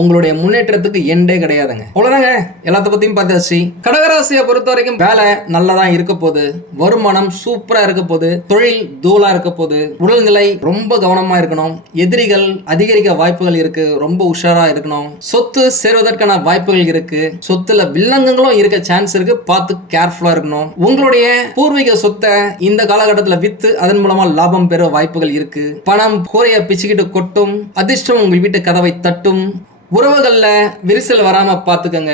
உங்களுடைய முன்னேற்றத்துக்கு எண்டே கிடையாதுங்க. அவ்வளவுதாங்க, எல்லாத்த பத்தியும் பார்த்தாச்சு. கடகராசியை பொறுத்த வரைக்கும் வேலை நல்லதான் இருக்க போகுது, வருமானம் சூப்பரா இருக்க போகுது, தொழில் தூளா இருக்க போகுது, உடல்நிலை ரொம்ப கவனமா இருக்கணும், எதிரிகள் அதிகரிக்க வாய்ப்புகள் இருக்கு, ரொம்ப உஷாரா இருக்கணும், சொத்து சேருவதற்கான வாய்ப்புகள் இருக்கு, சொத்துல வில்லங்கங்களும் இருக்க சான்ஸ் இருக்கு, பார்த்து கேர்ஃபுல்லா இருக்கணும். உங்களுடைய பூர்வீக சொத்தை இந்த காலகட்டத்தில் வித்து அதன் மூலமா லாபம் பெற வாய்ப்புகள் இருக்கு. பணம் கூரைய பிச்சுக்கிட்டு கொட்டும், அதிர்ஷ்டம் உங்கள் வீட்டு கதவை தட்டும். உறவுகள்ல விரிசல் வராம பாத்துக்கங்க.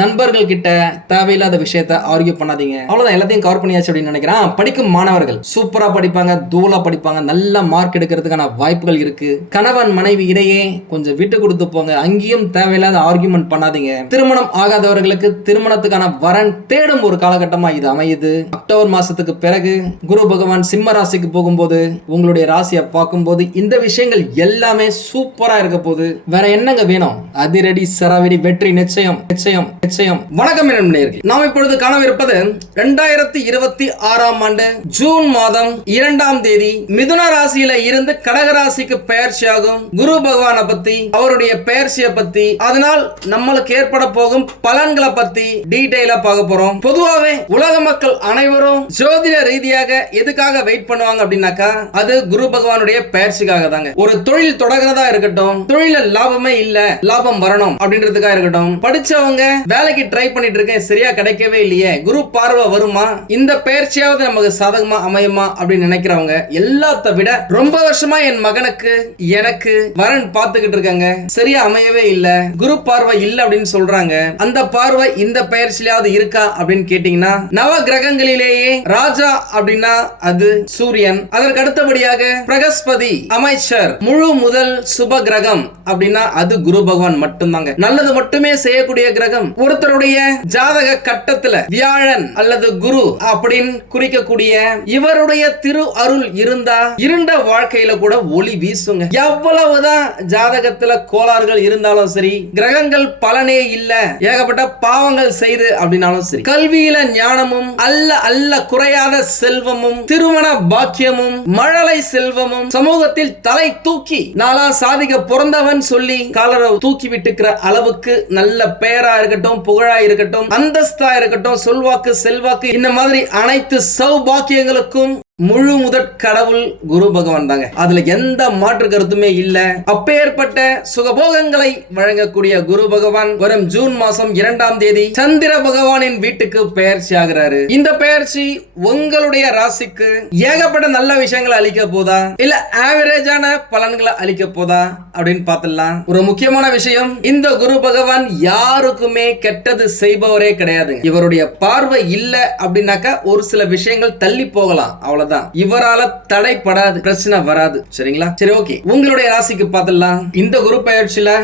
நண்பர்கள் கிட்ட தேவையில்லாத விஷயத்த ஆர்கியூ பண்ணாதீங்க. அவ்வளவுதான், எல்லாத்தையும் கவர் பண்ணியாச்சு அப்படின்னு நினைக்கிறேன். படிக்கும் மாணவர்கள் சூப்பரா படிப்பாங்க, தூளா படிப்பாங்க, நல்ல மார்க் எடுக்கிறதுக்கான வாய்ப்புகள் இருக்கு. கணவன் மனைவி இடையே கொஞ்சம் விட்டு கொடுத்து போங்க, அங்கேயும் தேவையில்லாத ஆர்கியூமெண்ட் பண்ணாதீங்க. திருமணம் ஆகாதவர்களுக்கு திருமணத்துக்கான வரன் தேடும் ஒரு காலகட்டமா இது அமையுது. அக்டோபர் மாசத்துக்கு பிறகு குரு பகவான் சிம்ம ராசிக்கு போகும்போது உங்களுடைய ராசியை பார்க்கும்போது இந்த விஷயங்கள் எல்லாமே சூப்பரா இருக்க போகுது. வேற என்னங்க வேணும்? அதிரடி சராவடி வெற்றி நிச்சயம் நிச்சயம் நிச்சயம். வணக்கம் நேயர்களே, நாம் இப்பொழுது காணவிருப்பது 2026 ஆண்டு ஜூன் மாதம் 2ஆம் தேதி மிதுன ராசியில இருந்து கடகராசிக்கு பெயர்ச்சியாகும் குரு பகவானை பத்தி, அவருடைய பெயர்ச்சியை பத்தி, அதனால் நம்மளுக்கு ஏற்பட போகும் பலன்களை பத்தி டீடைலா பார்க்க போறோம். பொதுவாகவே உலக மக்கள் அனைவரும் ஜோதிட ரீதியாக எதுக்காக வெயிட் பண்ணுவாங்க அப்படின்னாக்கா அது குரு பகவானுடைய பெயர்ச்சிக்காக தாங்க. ஒரு தொழில் தொடங்குறதா இருக்கட்டும், தொழில லாபமே இல்ல, லாபம் வரணும் அப்படின்றதுக்காக இருக்கட்டும், படிச்சவங்க வேலைக்கு ட்ரை பண்ணிட்டு இருக்கேன் சரியா கிடைக்கவே இல்லையே, குரு பார்வை வருமா, இந்த பெயர்ச்சியாவது நமக்கு சாதகமா அமையுமா அப்படின்னு நினைக்கிறவங்க எல்லாத்த விட ரொம்ப வருஷமா என் மகனுக்கு எனக்கு வரன் பார்த்துக்கிட்டு இருக்காங்க, சரியா அமையவே இல்ல, குரு பார்வை இல்ல அப்படின்னு சொல்றாங்க. அந்த பார்வை இந்த பெயர்ச்சியாவது இருக்கா அப்படின்னு கேட்டீங்கன்னா, நவ கிரகங்களிலேயே ராஜா அப்படின்னா அது சூரியன், அதற்கு அடுத்தபடியாக பிரகஸ்பதி அமைச்சர், முழு முதல் சுப கிரகம் அப்படின்னா அது குரு பகவான் மட்டும்தாங்க. நல்லது மட்டுமே செய்யக்கூடிய கிரகம். ஒருத்தருடைய ஜாதக கட்டத்துல வியாழன் அல்லது குரு அப்படின்னு குறிக்கக்கூடிய இவருடைய திரு அருள் இருந்தா இருண்ட வாழ்க்கையில கூட ஒளி வீசுங்க. எவ்வளவுதான் ஜாதகத்துல கோளாறுகள் இருந்தாலும் சரி, கிரகங்கள் பலனே இல்ல, ஏகப்பட்ட பாவங்கள் செய்து அப்படின்னாலும் சரி, கல்வியில ஞானமும் அல்ல குறையாத செல்வமும், திருமண பாக்கியமும், மழலை செல்வமும், சமூகத்தில் தலை தூக்கி நாளா சாதிக்க பிறந்தவன் சொல்லி காலரை தூக்கி விட்டுக்கிற அளவுக்கு நல்ல பெயரா இருக்கட்டும், புகழா இருக்கட்டும், அந்தஸ்தா இருக்கட்டும், சொல்வாக்கு செல்வாக்கு, இந்த மாதிரி அனைத்து சௌபாக்கியங்களுக்கும் முழு முதற் கடவுள் குரு பகவான் தாங்க. அதுல எந்த மாற்று கருத்துமே இல்ல. அப்பேற்பட்ட சுகபோகங்களை வழங்கக்கூடிய குரு பகவான் வரும் ஜூன் மாசம் 2ஆம் தேதி சந்திர பகவானின் வீட்டுக்கு பெயர்ச்சி ஆகிறாரு. இந்த பெயர்ச்சி உங்களுடைய ராசிக்கு ஏகப்பட்ட நல்ல விஷயங்களை அளிக்க போதா இல்ல ஆவரேஜான பலன்களை அளிக்க போதா அப்படின்னு பார்த்துடலாம். ஒரு முக்கியமான விஷயம், இந்த குரு பகவான் யாருக்குமே கெட்டது செய்பவரே கிடையாது. இவருடைய பார்வை இல்ல அப்படின்னாக்கா ஒரு சில விஷயங்கள் தள்ளி போகலாம், அவ்வளவு. இவரால தடைப்படாது, பிரச்சனை வராது. சரிங்களா? சரி, ஓகே. உங்களுடைய ராசிக்கு பார்த்துடலாம். இந்த குரு பெயர்ச்சியில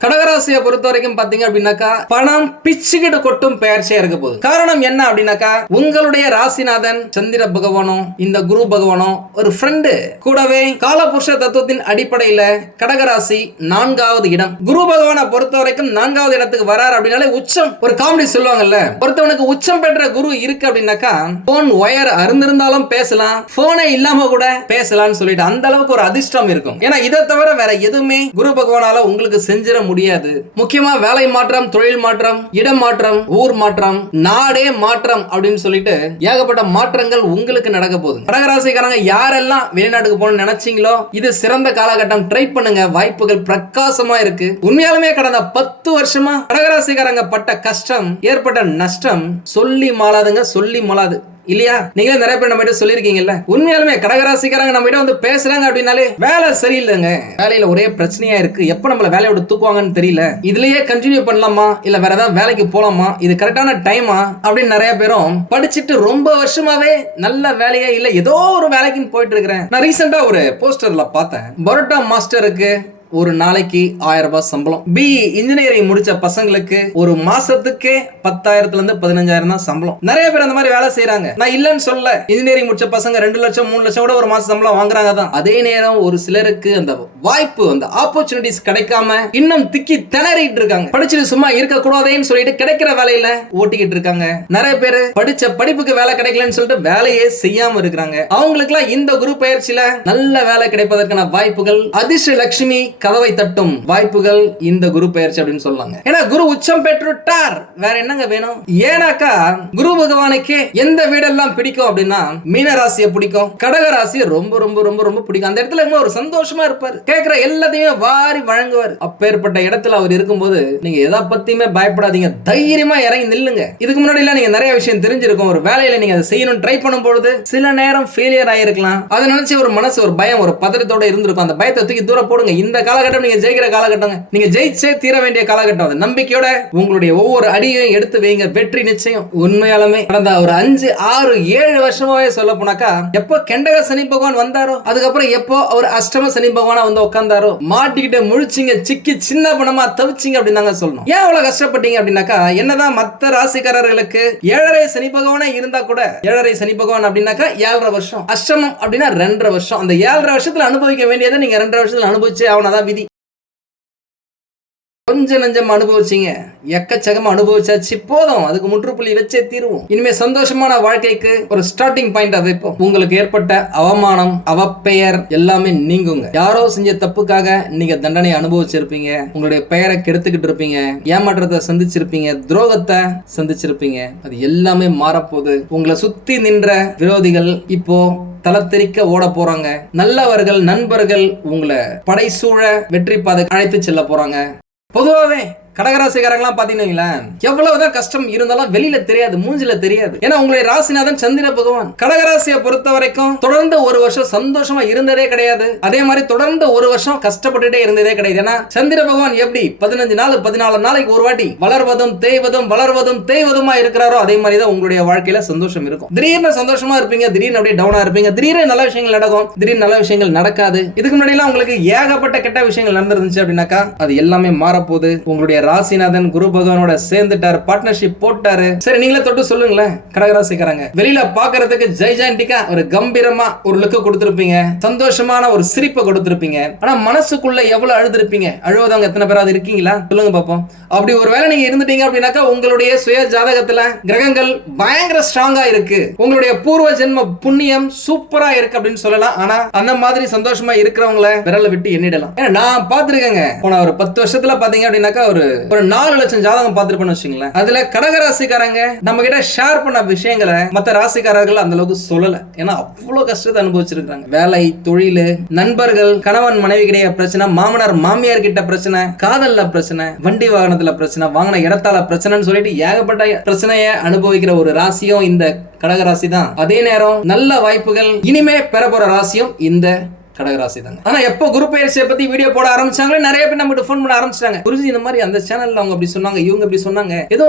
கடகராசியை பொறுத்த வரைக்கும் பாத்தீங்க அப்படின்னாக்கா பணம் பிச்சுக்கிட்டு கொட்டும் பெயர்ச்சியா இருக்க போகுது. காரணம் என்ன அப்படின்னாக்கா உங்களுடைய ராசிநாதன் சந்திர பகவானும் இந்த குரு பகவானும் ஒரு ஃப்ரெண்டு. கூடவே காலபுருஷ தத்துவத்தின் அடிப்படையில கடகராசி 4வது இடம். குரு பகவானை பொறுத்த வரைக்கும் 4வது இடத்துக்கு வராரு அப்படின்னாலே உச்சம். ஒரு காமெடி சொல்லுவாங்கல்ல, ஒருத்தவனுக்கு உச்சம் பெற்ற குரு இருக்கு அப்படின்னாக்கா போன் ஒயர் அருந்திருந்தாலும் பேசலாம், போனே இல்லாம கூட பேசலாம்னு சொல்லிட்டு அந்த அளவுக்கு ஒரு அதிர்ஷ்டம் இருக்கும். ஏன்னா இதை தவிர வேற எதுவுமே குரு பகவானால உங்களுக்கு செஞ்சிட முடியாது. முக்கியமா வேலை மாற்றம், தொழில் மாற்றம், இடம் மாற்றம், ஊர் மாற்றம், நாடே மாற்றம் அப்படின்னு சொல்லிட்டு ஏகப்பட்ட மாற்றங்கள் உங்களுக்கு நடக்க போகுது. கடகராசிக்காரங்க யாரெல்லாம் வெளிநாட்டுக்கு போகணும்னு நினைச்சீங்களோ இது சிறந்த காலகட்டம். ட்ரை பண்ணுங்க, வாய்ப்புகள் பிரகாசமா இருக்கு. உண்மையாலுமே கடந்த 10 வருஷமா கடகராசிக்காரங்க பட்ட கஷ்டம், ஏற்பட்ட நஷ்டம் சொல்லி மாளாதுங்க, சொல்லி மாளாது இல்லையா? நீங்க நிறைய பேர் நம்ம கிட்ட சொல்லிருக்கீங்கல்ல. உண்மையாலுமே கடகராசிக்காரங்க நம்ம கிட்ட வந்து பேசுறாங்க அப்படின்னாலே வேலை சரியில்லைங்க, வேலையில ஒரே பிரச்சனையா இருக்கு, எப்ப நம்மள வேலையை விட்டு தூக்குவாங்கன்னு தெரியல, இதுலயே கண்டினியூ பண்ணலாமா இல்ல வேற ஏதாவது வேலைக்கு போலாமா, இது கரெக்டான டைமா அப்படின்னு நிறைய பேரும் படிச்சுட்டு ரொம்ப வருஷமாவே நல்ல வேலையே இல்ல, ஏதோ ஒரு வேலைக்குன்னு போயிட்டு இருக்கிறேன். நான் ரீசெண்டா ஒரு போஸ்டர்ல பார்த்தேன், பரோட்டா மாஸ்டருக்கு ஒரு நாளைக்கு 1000 ரூபாய் சம்பளம். பிஇ இன்ஜினியரிங் முடிச்ச பசங்களுக்கு ஒரு மாசத்துக்கே 10,000 இருந்து 15,000 தான் சம்பளம். நிறைய பேர் அந்த மாதிரி வேலை செய்யறாங்க, நான் இல்லன்னு சொல்ல. இன்ஜினியரிங் முடிச்ச பசங்க 2 லட்சம் 3 லட்சம் கூட ஒரு மாசம் சம்பளம் வாங்குறாங்க தான். அதே நேரம் ஒரு சிலருக்கு அந்த வாய்ப்பு, அந்த ஆப்பர்ச்சுனிட்டிஸ் கிடைக்காம இன்னும் திக்கி திணறிட்டு இருக்காங்க. படிச்சுட்டு சும்மா இருக்க கூடாதேன்னு சொல்லிட்டு கிடைக்கிற வேலையில ஓட்டிக்கிட்டு இருக்காங்க. நிறைய பேர் படிச்ச படிப்புக்கு வேலை கிடைக்கலன்னு சொல்லிட்டு வேலையே செய்யாம இருக்கிறாங்க. அவங்களுக்கு எல்லாம் இந்த குரு பயிற்சியில நல்ல வேலை கிடைப்பதற்கான வாய்ப்புகள் அதிர்ஷ்ட லட்சுமி கதவை தட்டும் வாய்ப்புகள் இந்த குரு பெயர்ச்சி அப்படின்னு சொல்லலாங்க. ஏன்னா குரு உச்சம் பெற்றுட்டார், வேற என்னங்க வேணும்? ஏன்னாக்கா குரு பகவானுக்கு எந்த வீடெல்லாம் பிடிக்கும் அப்படின்னா மீன ராசியை பிடிக்கும், கடக ராசியை ரொம்ப ரொம்ப ரொம்ப ரொம்ப பிடிக்கும். அந்த இடத்துல ஒரு சந்தோஷமா இருப்பார், கேட்கிற எல்லாத்தையுமே வாரி வழங்குவார். அப்பேற்பட்ட இடத்துல அவர் இருக்கும்போது நீங்க எதை பத்தியுமே பயப்படாதீங்க, தைரியமா இறங்கி நில்லுங்க. இதுக்கு முன்னாடி எல்லாம் நீங்க நிறைய விஷயம் தெரிஞ்சிருக்கும், ஒரு வேலையில நீங்க அதை செய்யணும் ட்ரை பண்ணும்போது சில நேரம் ஃபெயிலியர் ஆயிருக்கலாம். அதை நினைச்சு ஒரு மனசு ஒரு பயம் ஒரு பதட்டத்தோட இருந்திருக்கும். அந்த பயத்தை தூக்கி தூர போடுங்க. இந்த காலகட்டம் நீங்க ஜெயிக்கிற காலகட்டம், நீங்க ஜெயிச்சே தீர வேண்டிய காலகட்டம். அது நம்பிக்கையோட உங்களுடைய ஒவ்வொரு அடியையும் எடுத்து வைங்க, வெற்றி நிச்சயம். உண்மையாலுமே கடந்த ஒரு 5, 6, 7 வருஷமாவே சொல்ல போனாக்கா எப்போ கெண்டக சனி பகவான் வந்தாரோ, அதுக்கப்புறம் எப்போ அவர் அஷ்டம சனி பகவானா வந்து உட்கார்ந்தாரோ, மாட்டிக்கிட்டு முழிச்சிங்க, சிக்கி சின்ன பணமா தவிச்சிங்க அப்படின்னு சொல்லணும். ஏன் அவ்வளவு கஷ்டப்பட்டீங்க அப்படின்னாக்கா, என்னதான் மத்த ராசிக்காரர்களுக்கு 7.5 சனி பகவானே இருந்தா கூட 7.5 சனி பகவான் அப்படின்னாக்கா 7.5 வருஷம், அஷ்டமம் அப்படின்னா 2.5 வருஷம். அந்த 7.5 வருஷத்துல அனுபவிக்க வேண்டியதை நீங்க 2.5 வருஷத்துல அனுபவிச்சே ஆகணும், விதி. கொஞ்சம் நஞ்சம் அனுபவிச்சிங்க, எக்கச்சக்கமா அனுபவிச்சாச்சு, போதும். அதுக்கு முற்றுப்புள்ளி வச்சே தீருவோம். இனிமே சந்தோஷமான வாழ்க்கைக்கு ஒரு ஸ்டார்டிங் பாயிண்ட் வைப்போம். உங்களுக்கு ஏற்பட்ட அவமானம், அவப்பெயர் எல்லாமே நீங்குங்க. யாரோ செஞ்ச தப்புக்காக நீங்க தண்டனை அனுபவிச்சிருப்பீங்க, உங்களுடைய பெயரை கெடுத்துக்கிட்டு இருப்பீங்க, ஏமாற்றத்தை சந்திச்சிருப்பீங்க, துரோகத்தை சந்திச்சிருப்பீங்க. அது எல்லாமே மாறப்போகுது. உங்களை சுத்தி நின்ற விரோதிகள் இப்போ தலத்தெரிக்க ஓட போறாங்க. நல்லவர்கள், நண்பர்கள் உங்களை படைசூழ வெற்றி பாதை அழைத்து செல்ல போறாங்க. பொதுவாகவே கடகராசிக்காரங்களாம் பாத்தீங்கன்னா எவ்வளவுதான் கஷ்டம் இருந்தாலும் வெளியில தெரியாது, மூஞ்சில தெரியாது. ஏன்னா உங்களுடைய ராசிநாதன் சந்திர பகவான். கடகராசியை பொறுத்த வரைக்கும் தொடர்ந்து ஒரு வருஷம் சந்தோஷமா இருந்ததே கிடையாது, அதே மாதிரி தொடர்ந்து ஒரு வருஷம் கஷ்டப்பட்டுட்டே இருந்ததே கிடையாது. ஏன்னா சந்திர பகவான் எப்படி 15 நாள் 14 நாளைக்கு ஒரு வாட்டி வளர்வதும் தேய்வதும் வளர்வதும் தேய்வதுமா இருக்கிறாரோ, அதே மாதிரி தான் உங்களுடைய வாழ்க்கையில சந்தோஷம் இருக்கும். திடீர்னு சந்தோஷமா இருப்பீங்க, திடீர்னு அப்படியே டவுனா இருப்பீங்க, திடீர்னு நல்ல விஷயங்கள் நடக்கும், திடீர்னு நல்ல விஷயங்கள் நடக்காது. இதுக்கு முன்னாடி எல்லாம் உங்களுக்கு ஏகப்பட்ட கெட்ட விஷயங்கள் நடந்துருந்துச்சு அப்படின்னாக்கா அது எல்லாமே மாறப்போகுது. உங்களுடைய ராசிநாதன் குரு பகவானோட சேர்ந்துட்டாரு, பார்ட்னர்ஷிப் போட்டாரு. சரி, நீங்களே தொட்டு சொல்லுங்களேன். கடகராசிக்காரங்க வெளியில பாக்குறதுக்கு ஜெய்ஜாண்டிக்கா ஒரு கம்பீரமா ஒரு லுக்கு கொடுத்திருப்பீங்க, சந்தோஷமான ஒரு சிரிப்பை கொடுத்திருப்பீங்க. ஆனா மனசுக்குள்ள எவ்வளவு அழுதுருப்பீங்க? அழுவதவங்க எத்தனை பேராவது இருக்கீங்களா? சொல்லுங்க பாப்போம். அப்படி ஒரு வேளை நீங்க இருந்துட்டீங்க அப்படின்னாக்கா உங்களுடைய சுய ஜாதகத்துல கிரகங்கள் பயங்கர ஸ்ட்ராங்கா இருக்கு, உங்களுடைய பூர்வ ஜென்ம புண்ணியம் சூப்பரா இருக்கு அப்படின்னு சொல்லலாம். ஆனா அந்த மாதிரி சந்தோஷமா இருக்கிறவங்கள விரல விட்டு எண்ணிடலாம். ஏன்னா நான் பாத்துருக்கேங்க, போன ஒரு 10 வருஷத்துல பாத்தீங்க அப்படின்னாக்கா ஒரு 4 லட்சம் ஜாதகம் பார்த்திருப்பேன்னு வச்சுங்களேன். அதுல கடகராசிக்காரங்க நம்ம கிட்ட ஷேர் பண்ண விஷயங்களை மத்த ராசிக்காரர்கள் அந்த அளவுக்கு சொல்லல. ஏன்னா அவ்வளவு கஷ்டத்தை அனுபவிச்சிருக்காங்க. வேலை, தொழில், நண்பர்கள், கணவன் மனைவி கிடையாது பிரச்சனை, மாமனார் மாமியார் கிட்ட பிரச்சனை, காதல்ல பிரச்சனை, வண்டி வாகனத்துல பிரச்சனை, வாங்கின இடத்தால பிரச்சனைன்னு சொல்லிட்டு ஏகப்பட்ட பிரச்சனையை அனுபவிக்கிற ஒரு ராசியும் இந்த கடகராசி தான். அதே நேரம் நல்ல வாய்ப்புகள் இனிமே பெற போற ராசியும் இந்த கடகராசி தாங்க. ஆனா எப்போ குரு பெயர்ச்சியை பத்தி வீடியோ போட ஆரம்பிச்சாங்களே நிறைய பேர் நம்ம ஃபோன் பண்ண ஆரம்பிச்சாங்க. குருஜி இந்த மாதிரி அந்த சேனல்ல அவங்க அப்படி சொன்னாங்க, இவங்க இப்படி சொன்னாங்க. ஏதோ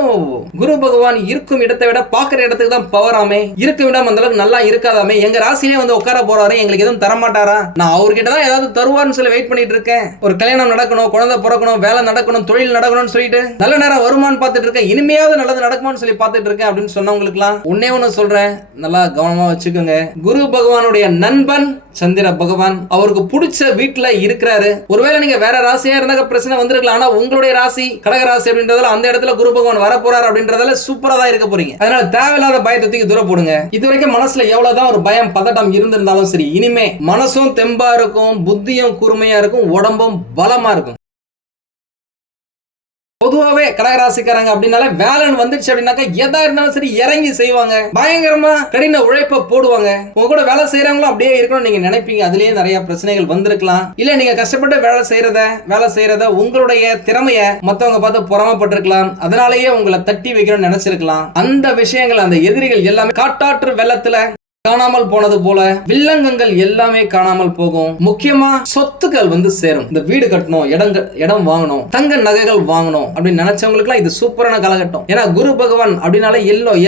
குரு பகவான் இருக்கும் இடத்தை விட பாக்குற இடத்துக்கு தான் பவராமே, இருக்கும் இடம் அந்த அளவுக்கு நல்லா இருக்காதாமே, எங்க ராசிலே வந்து உட்கார போறாரு, எங்களுக்கு எதுவும் தரமாட்டாரா, நான் அவர்கிட்ட தான் ஏதாவது தருவார்னு சொல்லி வெயிட் பண்ணிட்டு இருக்கேன். ஒரு கல்யாணம் நடக்கணும், குழந்தை பிறக்கணும், வேலை நடக்கணும், தொழில் நடக்கணும்னு சொல்லிட்டு நல்ல நேரம் வருமானு பார்த்துட்டு இருக்கேன், இனிமையாவது நல்லது நடக்குமான்னு சொல்லி பார்த்துட்டு இருக்கேன் அப்படின்னு சொன்னவங்களுக்குலாம் ஒன்னே ஒன்னு சொல்றேன், நல்லா கவனமா வச்சுக்கோங்க. குரு பகவானுடைய நண்பன் சந்திர பகவான் அவருக்கு பிடிச்ச வீட்டுல இருக்கிறாரு. ஒருவேளை நீங்க வேற ராசியா இருந்தாக்க பிரச்சனை வந்திருக்கலாம். ஆனா உங்களுடைய ராசி கடக ராசி அப்படின்றதால அந்த இடத்துல குரு பகவான் வர போறாரு அப்படின்றதால சூப்பரா தான் இருக்க போறீங்க. அதனால தேவையில்லாத பயத்தை தூக்கி தூர போடுங்க. இது வரைக்கும் மனசுல எவ்வளவுதான் ஒரு பயம் பதட்டம் இருந்திருந்தாலும் சரி, இனிமே மனசும் தெம்பா இருக்கும், புத்தியும் கூர்மையா இருக்கும், உடம்பும் பலமா இருக்கும். பொதுவாவே கடகராசிக்காரங்க அப்படின்னால வேலைன்னு வந்துச்சு அப்படின்னாக்கா எதா இருந்தாலும் சரி இறங்கி செய்வாங்க, பயங்கரமா கடின உழைப்ப போடுவாங்க. உங்க கூட வேலை செய்யறவங்களும் அப்படியே இருக்கணும் நீங்க நினைப்பீங்க. அதுலயே நிறைய பிரச்சனைகள் வந்திருக்கலாம். இல்ல நீங்க கஷ்டப்பட்டு வேலை செய்யறத உங்களுடைய திறமைய மத்தவங்க பார்த்து பொறாமப்பட்டிருக்கலாம், அதனாலேயே உங்களை தட்டி வைக்கணும்னு நினைச்சிருக்கலாம். அந்த விஷயங்கள் அந்த எதிரிகள் எல்லாமே காட்டாற்று வெள்ளத்துல காணாமல் போனது போல வில்லங்கங்கள் எல்லாமே காணாமல் போகும். முக்கியமா சொத்துக்கள் வந்து சேரும். இந்த வீடு கட்டணும், இடம் வாங்கணும், தங்க நகைகள் வாங்கணும் அப்படின்னு நினைச்சவங்களுக்கு இது சூப்பரான காலகட்டம். ஏன்னா குரு பகவான் அப்படின்னாலே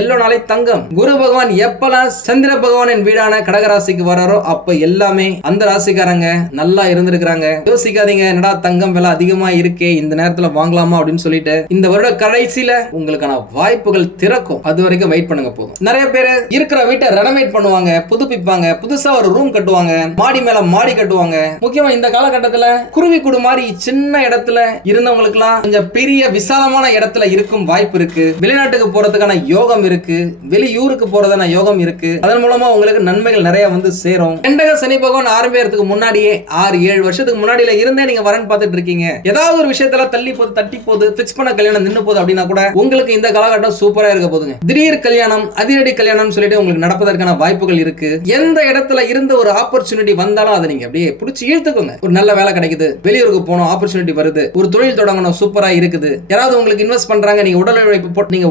எல்லோனாலே தங்கம். குரு பகவான் எப்பெல்லாம் சந்திர பகவானின் வீடான கடகராசிக்கு வராரோ அப்ப எல்லாமே அந்த ராசிக்காரங்க நல்லா இருந்திருக்கிறாங்க. யோசிக்காதீங்க, என்னடா தங்கம் விலை அதிகமா இருக்கே, இந்த நேரத்துல வாங்கலாமா அப்படின்னு சொல்லிட்டு இந்த வருட கடைசியில உங்களுக்கான வாய்ப்புகள் திறக்கும். அது வரைக்கும் வெயிட் பண்ணுங்க போதும். நிறைய பேர் இருக்கிற வீட்டை ரெனோவேட் பண்ணுவாங்க, புதுப்பிப்பாங்க, புதுசா ஒரு ரூம் கட்டுவாங்க, மாடி மேல மாடி கட்டுவாங்க. முக்கியமா இந்த காலகட்டத்துல குருவி கூடு மாதிரி சின்ன இடத்துல இருந்தவங்களுக்கு எல்லாம் கொஞ்சம் பெரிய விசாலமான இடத்துல இருக்கும் வாய்ப்பு இருக்கு. வெளிநாட்டுக்கு போறதுக்கான யோகம் இருக்கு, வெளியூருக்கு போறதான யோகம் இருக்கு. அதன் மூலமா உங்களுக்கு நன்மைகள் நிறைய வந்து சேரும். கண்டக சனி பகவான் ஆரம்பிக்கிறதுக்கு முன்னாடியே 6-7 வருஷத்துக்கு முன்னாடியில இருந்தே நீங்க வரன் பார்த்துட்டு இருக்கீங்க. ஏதாவது ஒரு விஷயத்துல தள்ளி போது, தட்டி போது, பிக்ஸ் பண்ண கல்யாணம் நின்னு போது அப்படின்னா கூட உங்களுக்கு இந்த காலகட்டம் சூப்பரா இருக்க போதுங்க. திடீர் கல்யாணம், அதிரடி கல்யாணம் சொல்லிட்டு உங்களுக்கு நடப்பதற்கான வாய்ப்புகள் இருக்கு. எந்த இடத்துல இருந்து ஒரு ஆப்பர்ச்சுனிட்டி வந்தாலும் அதை நீங்க அப்படியே பிடிச்சி இழுத்துக்கோங்க. ஒரு நல்ல வேலை கிடைக்குது, வெளியூருக்கு போகணும், ஆப்பர்ச்சுனிட்டி வருது, ஒரு தொழில் தொடங்கணும், சூப்பரா இருக்குது, யாராவது உங்களுக்கு இன்வெஸ்ட் பண்றாங்க, நீங்க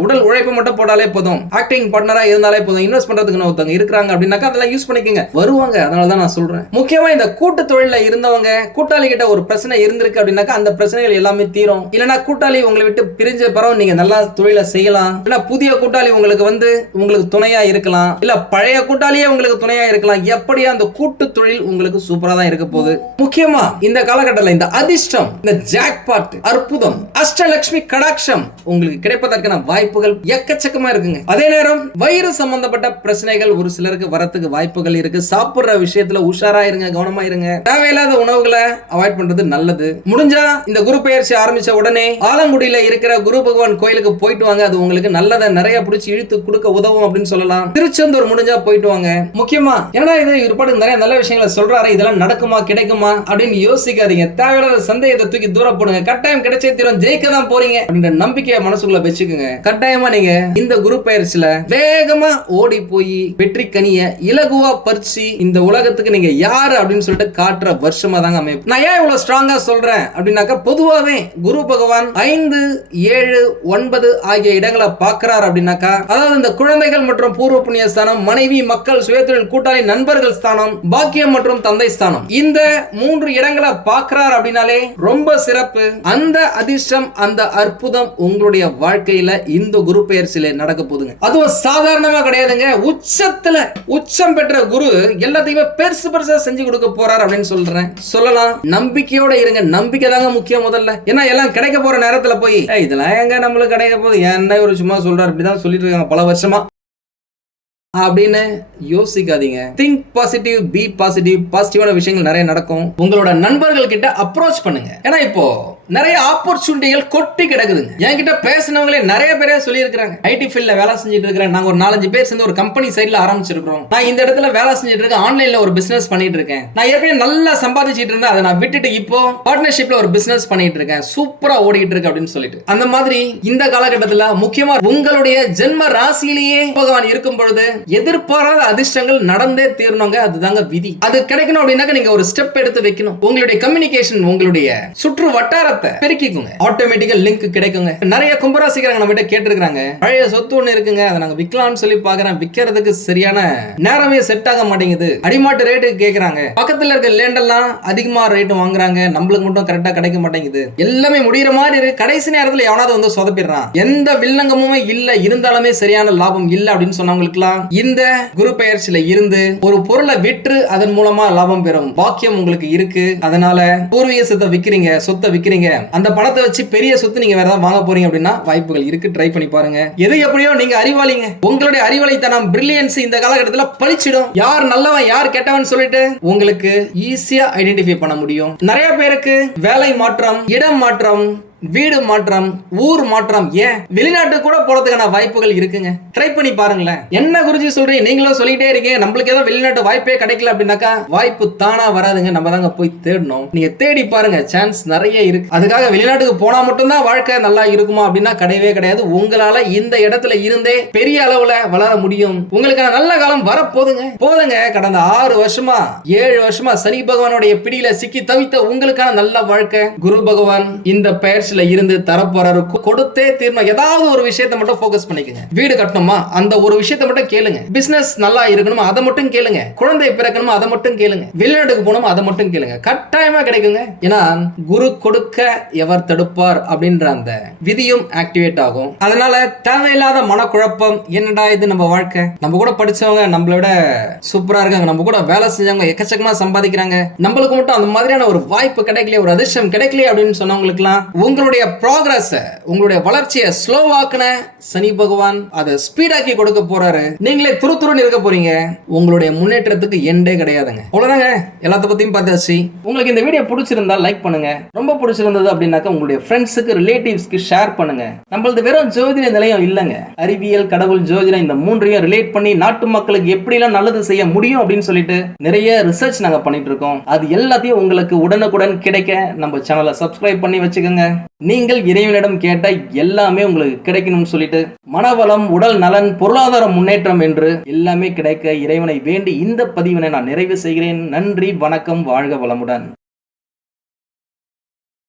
உடல் உழைப்பு மட்டும் போட்டாலே போதும், ஆக்டிங் பார்ட்னரா இருந்தாலே போதும், இன்வெஸ்ட் பண்றதுக்கு ஒருத்தவங்க இருக்காங்க அப்படின்னாக்கா அதெல்லாம் யூஸ் பண்ணிக்கங்க, வருவாங்க. அதனாலதான் நான் சொல்றேன். முக்கியமா இந்த கூட்டு தொழில இருந்தவங்க கூட்டாளி கிட்ட ஒரு பிரச்சனை இருந்திருக்கு அப்படின்னாக்கா அந்த பிரச்சனைகள் எல்லாமே தீரும். இல்லனா கூட்டாளி உங்களை விட்டு பிரிஞ்ச பிறகு நீங்க நல்லா தொழிலை செய்யலாம். இல்ல புதிய கூட்டாளி உங்களுக்கு வந்து உங்களுக்கு துணையா இருக்கலாம், இல்ல பழைய கூட்டாளியே உங்களுக்கு துணையா இருக்கலாம். எப்படியா அந்த கூட்டு தொழில் உங்களுக்கு சூப்பரா தான் இருக்க போகுது. முக்கியமா இந்த காலகட்டத்தில் இந்த அதிர்ஷ்டம், இந்த ஜாக்பாட், அற்புதம், அஷ்டலட்சுமி கடாட்சம் உங்களுக்கு கிடைப்பதற்கான வாய்ப்புகள் எக்கச்சக்கமா இருக்குங்க. அதே நேரம் வயிறு சம்பந்தப்பட்ட பிரச்சனைகள் ஒரு சிலருக்கு வரத்துக்கு வாய்ப்புகள் இருக்கு. சாப்பிடுற விஷயத்துல உஷாரா இருங்க, கவனமா இருங்க. தேவையில்லாத உணவுகளை அவாய்ட் பண்றது நல்லது. முடிஞ்சா இந்த குரு பெயர்ச்சி ஆரம்பிச்ச உடனே ஆலங்குடியில இருக்கிற குரு பகவான் கோயிலுக்கு போயிட்டு வாங்க. அது உங்களுக்கு நல்லதை நிறைய பிடிச்சி இழுத்து கொடுக்க உதவும் அப்படின்னு சொல்லலாம். திருச்செந்தூர் முடிஞ்சா போயிட்டு வாங்க. முக்கியமா என்னடா இது இவரு நிறைய நல்ல விஷயங்களை சொல்றாரு, இதெல்லாம் நடக்குமா கிடைக்குமா அப்படின்னு யோசிக்காதீங்க. தேவையில்லாத சந்தேகத்தை தூக்கி தூரம் போடுங்க. கட்டாயம் கிடைச்சே தீரும், ஜெயிக்க தான் போறீங்க அப்படின்ற நம்பிக்கையை மனசுக்குள்ள வச்சுக்கோங்க. கட்டாயமா நீங்க இந்த குரு பெயர்ச்சியில வேகமா ஓடி போய் வெற்றி கனிய இலகுவா பறிச்சு இந்த உலகத்துக்கு நீங்க யாரு அப்படின்னு சொல்லிட்டு காட்டுற வருஷமா தாங்க அமைப்பு. நான் ஏன் இவ்வளவு ஸ்ட்ராங்கா சொல்றேன் அப்படின்னாக்கா பொதுவாவே குரு பகவான் 5, 7, 9 ஆகிய இடங்களை பார்க்கிறார் அப்படின்னாக்கா, அதாவது இந்த குழந்தைகள் மற்றும் பூர்வ புண்ணிய ஸ்தானம், மனைவி, மக்கள், சுயதொழில், கூட்டாளி, நண்பர்கள் ஸ்தானம், பாக்கியம் மற்றும் தந்தை ஸ்தானம், இந்த 3 இடங்களை பார்க்கிறார் அப்படின்னாலே ரொம்ப சிறப்பு. அந்த அதிர்ஷ்டம், அந்த அற்புதம் உங்களுடைய வாழ்க்கையில இந்த குரு பெயர்ச்சியில நடக்க போகுதுங்க. அதுவும் சாதாரணமா கிடையாதுங்க. உச்சம் பெற்ற குரு எல்லாத்தையுமே பெருசு பெருசா செஞ்சு கொடுக்க போறார் அப்படின்னு சொல்றேன். சொல்லலாம், நம்பிக்கையோட இருங்க. நம்பிக்கை தாங்க முக்கியம் முதல்ல. ஏன்னா எல்லாம் கிடைக்க போற நேரத்துல போய் இதெல்லாம் எங்க நம்மளுக்கு கிடைக்க போகுது, என்ன ஒரு சும்மா சொல்றாரு அப்படிதான் சொல்லிட்டு இருக்காங்க பல வருஷமா அப்படின்னு யோசிக்காதீங்க. Think positive, be positive. பாசிட்டிவான விஷயங்கள் நிறைய நடக்கும். உங்களோட நண்பர்கள் கிட்ட அப்ரோச் பண்ணுங்க. ஏன்னா இப்போ நிறைய ஆப்பர்ச்சுனிட்டிகள் கொட்டி கிடக்குதுங்க. என்கிட்ட பேசினவங்களே நிறைய பேரே சொல்லி இருக்காங்க, ஐடி ஃபீல்ட்ல வேலை செஞ்சுட்டு இருக்கிறேன், நாங்க ஒரு 4-5 பேர் சேர்ந்து ஒரு கம்பெனி சைட்ல ஆரம்பிச்சிருக்கோம், நான் இந்த இடத்துல வேலை செஞ்சுட்டு இருக்கேன், ஆன்லைன்ல ஒரு பிசினஸ் பண்ணிட்டு இருக்கேன், நான் ஏற்கனவே நல்லா சம்பாதிச்சிட்டு இருந்தேன், அதை நான் விட்டுட்டு இப்போ பார்ட்னர்ஷிப்ல ஒரு பிசினஸ் பண்ணிட்டு இருக்கேன், சூப்பரா ஓடிட்டு இருக்கு அப்படின்னு சொல்லிட்டு. அந்த மாதிரி இந்த காலகட்டத்தில் முக்கியமா உங்களுடைய ஜென்ம ராசியிலேயே பகவான் இருக்கும் பொழுது எதிர்பாராத அதிர்ஷ்டங்கள் நடந்தே தீரணுங்க. அதுதாங்க விதி. அது கிடைக்கணும் அப்படின்னாக்க நீங்க ஒரு ஸ்டெப் எடுத்து வைக்கணும். உங்களுடைய கம்யூனிகேஷன், உங்களுடைய சுற்று வட்டார பெருக்கிக்குங்க, ஆட்டோமேட்டிக்கா லிங்க் கிடைக்குங்க. நிறைய கும்பராசிக்காரங்க நம்ம கிட்ட கேட்டிருக்காங்க, பழைய சொத்து ஒண்ணு இருக்குங்க, அதை நாங்க விக்கலாம்னு சொல்லி பாக்குறேன், விக்கிறதுக்கு சரியான நேரமே செட் ஆக மாட்டேங்குது, அடிமாட்டு ரேட்டுக்கு கேக்குறாங்க, பக்கத்துல இருக்க லேண்ட் எல்லாம் அதிகமா ரேட் வாங்குறாங்க, நம்மளுக்கு மட்டும் கரெக்டா கிடைக்க மாட்டேங்குது, எல்லாமே முடிகிற மாதிரி இருக்கு, கடைசி நேரத்துல எவனாவது வந்து சொதப்பிடுறான், எந்த வில்லங்கமுமே இல்ல, இருந்தாலுமே சரியான லாபம் இல்ல அப்படின்னு சொன்னவங்களுக்குலாம் இந்த குரு பெயர்ச்சியில இருந்து ஒரு பொருளை விற்று அதன் மூலமா லாபம் பெறும் பாக்கியம் உங்களுக்கு இருக்கு. அதனால பூர்வீக சொத்தை விக்கிறீங்க, சொத்தை விக்கிறீங்க, அந்த பணத்தை வச்சு பெரிய சொத்து நீங்க வேற ஏதாவது வாங்க போறீங்க அப்படின்னா வாய்ப்புகள் இருக்கு. ட்ரை பண்ணி பாருங்க. எது எப்படியோ நீங்க அறிவாளிங்க. உங்களுடைய அறிவாளித்தனம், பிரில்லியன்ஸ் இந்த காலகட்டத்தில் பழிச்சிடும். யார் நல்லவன் யார் கெட்டவன் சொல்லிட்டு உங்களுக்கு ஈஸியா ஐடென்டிஃபை பண்ண முடியும். நிறைய பேருக்கு வேலை மாற்றம், இடம் மாற்றம், வீடு மாற்றம், ஊர் மாற்றம், ஏன் வெளிநாட்டு கூட போறதுக்கான வாய்ப்புகள் இருக்குங்க. ட்ரை பண்ணி பாருங்களேன். என்ன குருஜி சொல்றீங்க, நீங்களும் சொல்லிட்டே இருக்கீங்க, நம்மளுக்கு ஏதோ வெளிநாட்டு வாய்ப்பே கிடைக்கல அப்படின்னாக்கா வாய்ப்பு தானா வராதுங்க, நம்ம தாங்க போய் தேடணும். நீங்க தேடி பாருங்க, சான்ஸ் நிறைய இருக்கு. அதுக்காக வெளிநாட்டுக்கு போனா மட்டும்தான் வாழ்க்கை நல்லா இருக்குமா அப்படின்னா கிடையவே கிடையாது. உங்களால இந்த இடத்துல இருந்தே பெரிய அளவுல வளர முடியும். உங்களுக்கான நல்ல காலம் போதுங்க. கடந்த 6 வருஷமா 7 வருஷமா சனி பகவானுடைய பிடியில சிக்கி தவித்த உங்களுக்கான நல்ல வாழ்க்கை குரு பகவான் இந்த பெயர்ச்சி இருந்து தரப்போறாரு. கொடுத்தே தீர்மானம். ஏதாவது ஒரு விஷயத்தை மட்டும் ஃபோக்கஸ் பண்ணிக்கங்க. வீடு கட்டணுமா, அந்த ஒரு விஷயத்தை மட்டும் கேளுங்க. பிசினஸ் நல்லா இருக்கணுமா, அதை மட்டும் கேளுங்க. குழந்தை பிறக்கணுமா, அதை மட்டும் கேளுங்க. வெளிநாட்டுக்கு போகணுமா, அதை மட்டும் கேளுங்க. கட்டாயமா கிடைக்குங்க. ஏன்னா குரு கொடுக்க எவர் தடுப்பார் அப்படின்ற அந்த விதியும் ஆக்டிவேட் ஆகும். அதனால தேவையில்லாத மனக்குழப்பம், என்னடா இது நம்ம வாழ்க்கை, நம்ம கூட படிச்சவங்க நம்மள விட சூப்பரா இருக்காங்க, நம்ம கூட வேலை செஞ்சவங்க எக்கச்சக்கமா சம்பாதிக்கிறாங்க, நம்மளுக்கு மட்டும் அந்த மாதிரியான ஒரு வாய்ப்பு கிடைக்கலையே, ஒரு அதிர்ஷ்டம் கிடைக்கலையே அப்படின்னு சொன்னவங்களுக்குலாம் உங்களுடைய ப்ராக்ரஸ், உங்களுடைய வளர்ச்சியை ஸ்லோவாக்குன சனி பகவான் அதை ஸ்பீடாக்கி கொடுக்க போறாரு. நீங்களே துருத்துருன்னு இருக்க போறீங்க. உங்களுடைய முன்னேற்றத்துக்கு எண்டே கிடையாதுங்க. அவ்வளவுதாங்க, எல்லாத்த பத்தியும் பார்த்தாச்சு. உங்களுக்கு இந்த வீடியோ பிடிச்சிருந்தா லைக் பண்ணுங்க. ரொம்ப பிடிச்சிருந்தது அப்படின்னாக்கா உங்களுடைய ஃப்ரெண்ட்ஸுக்கு, ரிலேட்டிவ்ஸ்க்கு ஷேர் பண்ணுங்க. நம்மளது வெறும் ஜோதிட நிலையம் இல்லைங்க. அறிவியல், கடவுள், ஜோதிடம் இந்த மூன்றையும் ரிலேட் பண்ணி நாட்டு மக்களுக்கு எப்படிலாம் நல்லது செய்ய முடியும் அப்படின்னு சொல்லிட்டு நிறைய ரிசர்ச் நாங்க பண்ணிட்டு இருக்கோம். அது எல்லாத்தையும் உங்களுக்கு உடனுக்குடன் கிடைக்க நம்ம சேனலை சப்ஸ்கிரைப் பண்ணி வச்சுக்கோங்க. நீங்கள் இறைவனிடம் கேட்ட எல்லாமே உங்களுக்கு கிடைக்கணும்னு சொல்லிட்டு மனவளம், உடல் நலன், பொருளாதார முன்னேற்றம் என்று எல்லாமே கிடைக்க இறைவனை வேண்டி இந்த பதிவினை நான் நிறைவு செய்கிறேன். நன்றி, வணக்கம், வாழ்க வளமுடன்.